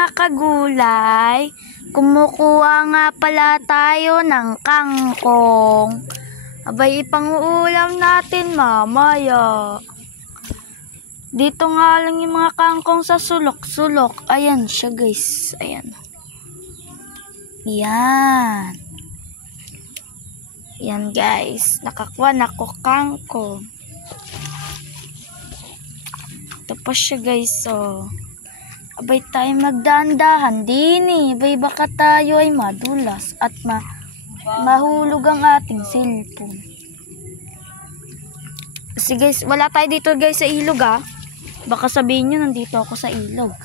mga kagulay, kumukuha nga pala tayo ng kangkong. Abay, ipang-uulam natin mamaya. Dito nga lang yung mga kangkong sa sulok-sulok. Ayan siya guys. Ayan. Yan. Yan guys. Nakakuha na ko kangkong. Ito pa siya guys. Oh. Abay tayo magdahan-dahan din eh. Abay baka tayo ay madulas at mahulog ang ating cellphone. Kasi guys, wala tayo dito guys sa ilog ah. Baka sabihin nyo nandito ako sa ilog.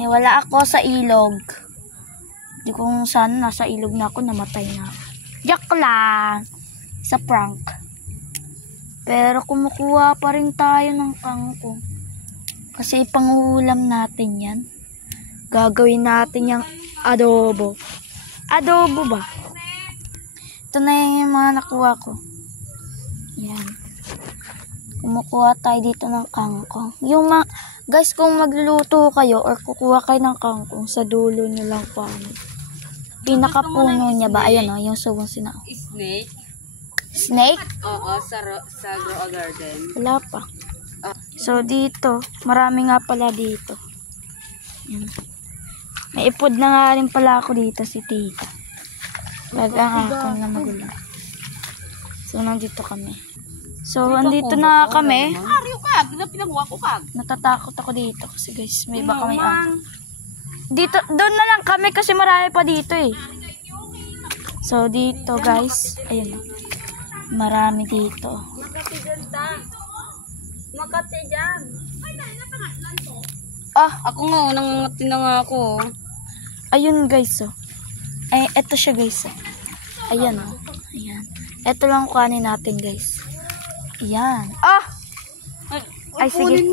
Eh, wala ako sa ilog. Di kung saan nasa ilog na ako, namatay na ako. Joke lang. Sa prank. Pero kumukuha pa rin tayo ng kangkong. Kasi ipangulam natin yan. Gagawin natin yung adobo. Adobo ba? Ito na yung mga nakuha ko. Yan. Kumukuha tayo dito ng kangkong. Yung guys, kung magluluto kayo or kukuha kayo ng kangkong, sa dulo nyo lang po. Pinakapuno niya ba? Ayan o, yung subong sinao. Snake? Snake? Oo, sa Grow Garden. Wala pa. So, dito. Marami nga pala dito. Yan. May ipod na nga rin pala ako dito si tita. Bagang ako na magulang. So, nandito kami. So, andito na kami. Natatakot ako dito kasi guys, may baka may dito, doon na lang kami kasi marami pa dito eh. So, dito guys, ayun. Marami dito. Makati dyan. Ah, Ako nga, nangangati na nga ako. ayun guys oh. Ay, eto siya guys oh. Ayan oh. Ayan. Eto lang kuhanin natin guys. Ayan. Ah! Ay, sige.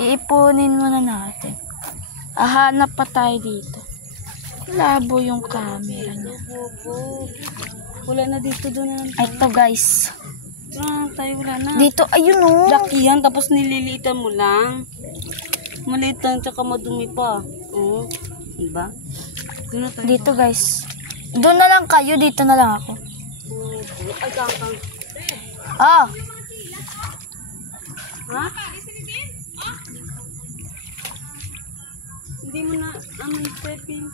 Iipunin muna natin. Hanap pa tayo dito. Labo yung camera niya. Wala na dito doon na. Ito guys. Tayo wala na. Dito, ayun oh. Laki yan, tapos nililitan mo lang. Maliit lang, tsaka madumi pa. Oo. Diba? Dito guys. Doon na lang kayo, dito na lang ako. Ay, kangkang. Ah! Ha? Hindi mo na stepping.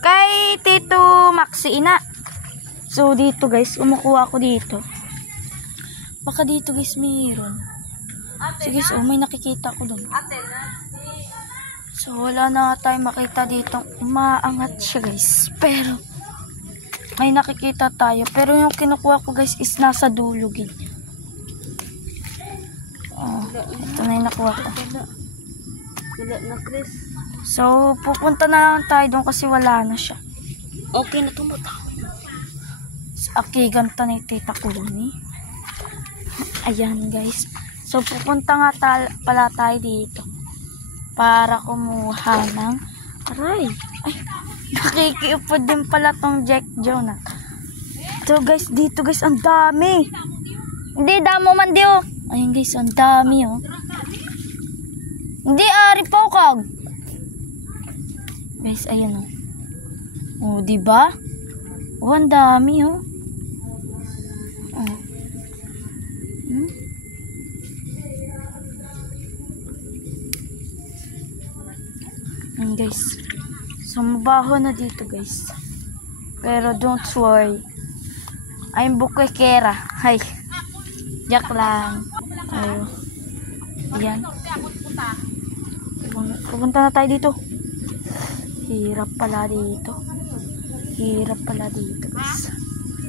Kay Tito Maxi ina. So dito guys, umukuha ako dito. Baka dito guys mayroon. So guys, oh, may nakikita ko doon. So wala na tayong makita dito. Maangat siya guys. Pero may nakikita tayo. Pero yung kinukuha ko guys is nasa dulo gid. Oh, ito na yung nakuha ko. Wala na, Chris. So pupunta na lang tayo doon kasi wala na siya. Okay na tumata. Okay, ganito na yung tita ko ni. Ayan guys. So pupunta nga pala tayo dito para kumuha ng aray. Ay, nakikiupod din pala tong Jack Jonah. So guys, dito guys, ang dami. Hindi, damo man di oh. Ayun guys, ang dami oh. Hindi, ari po kag. Guys, ayun oh. Oh, diba? Oh, ang dami oh. Oh. Hmm? Ayan guys. So, mabaho na dito guys. Pero don't worry. I'm bukekera. Hay. Jack lang. Oh. Ayan. Pupunta na tayo dito. Hirap pala dito. Hirap pala dito guys.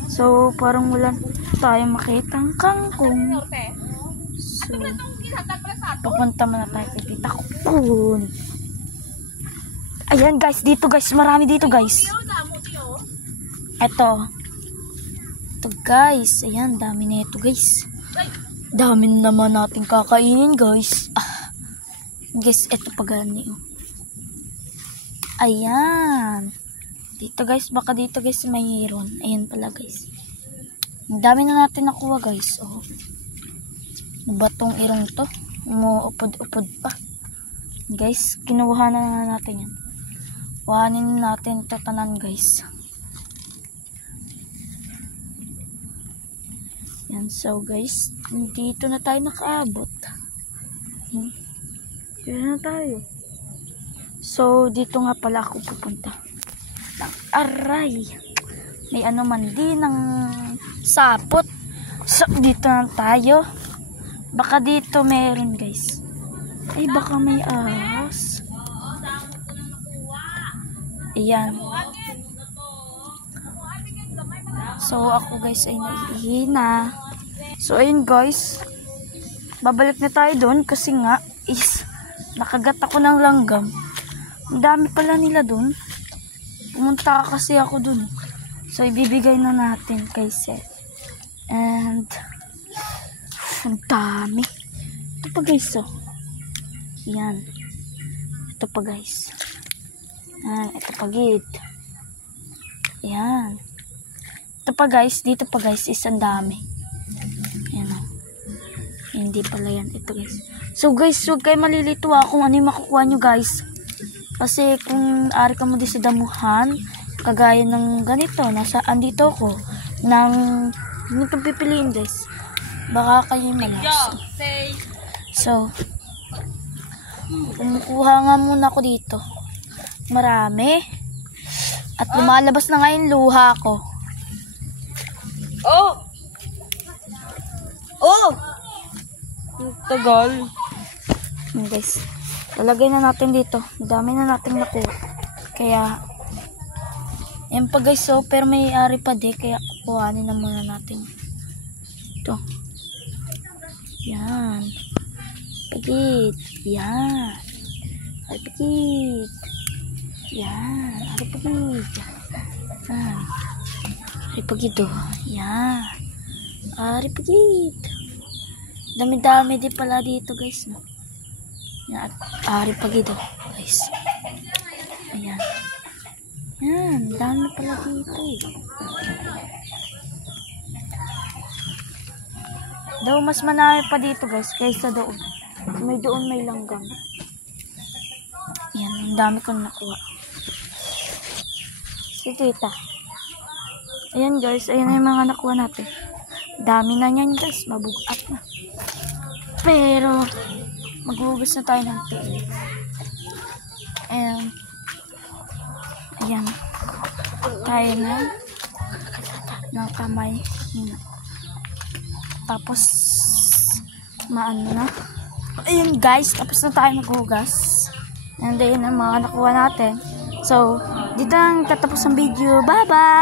So, parang wala tayo makitang kangkong. So, pupunta muna tayo kay tita ko. Ayan guys, dito guys. Marami dito guys. Eto. Ito guys. Ayan, dami na ito guys. Dami naman natin kakainin guys. Ah. Guys, eto pa gani oh. Ayan. Dito guys, baka dito guys mayroon. Ayan pala guys. Ang dami na natin nakuha guys. Oh. Batong irong to. Umuupod-upod pa. Guys, kinuha na natin yan. Kuhanin natin ito tanan guys. Yan, so guys, dito na tayo nakaabot. Dito na tayo. So, dito nga pala ako pupunta. Aray! May ano man din ng sapot. So, dito na tayo. Baka dito meron guys. Ay, baka may ahas. Ayan. So, ako guys ay naiihina. So, ayun guys. Babalik na tayo doon kasi nga is nakagat ako ng langgam. Ang dami pala nila doon. Pumunta kasi ako doon. So, ibibigay na natin kay Seth. And, ang dami. Ito pa guys, oh. Yan. Ito pa guys. Yan. Ito pa gid. Yan. Ito pa guys. Dito pa guys. Isang dami. Yan o. Hindi pala yan. Ito guys. So guys. Huwag kayo malilito kung ano yung makukuha nyo guys. Kasi kung ari ka mo di sa damuhan. Kagaya ng ganito. Andito ako. Hindi itong pipiliin guys. Baka kayo malas. So. Kumukuha nga muna ako dito. Marami. At lumalabas na nga yung luha ko. Oh! Oh! Tagal. Guys, lalagay na natin dito. Dami na natin nakuha. Kaya, yan pa guys, so, pero may ari pa di. Kaya kukuhanin na muna natin. Ito. Yan. Pagit. Yan. Ari pagit. Yan. Ari pagit. Yan. Ari pagit o. Yan. Ari pagit. Dami-dami din pala dito guys. No? Yan. Ari pagit o. Guys. Ayan. Yan. Dami pala dito eh. Daw mas manami pa dito guys. Kaysa doon. Doon may langgam. Yan, ang dami kong nakuha. Si tita. Ayan guys, ayan yung mga nakuha natin. Dami na yan guys, mabugat na. Pero, maghugas na tayo ng tail. And, ayan. Tayo na ng kamay. Tapos, maano na. Ayun guys, tapos na tayo maghugas. And ayun ang mga nakuha natin. So, dito ang tatapos ang video. Bye bye!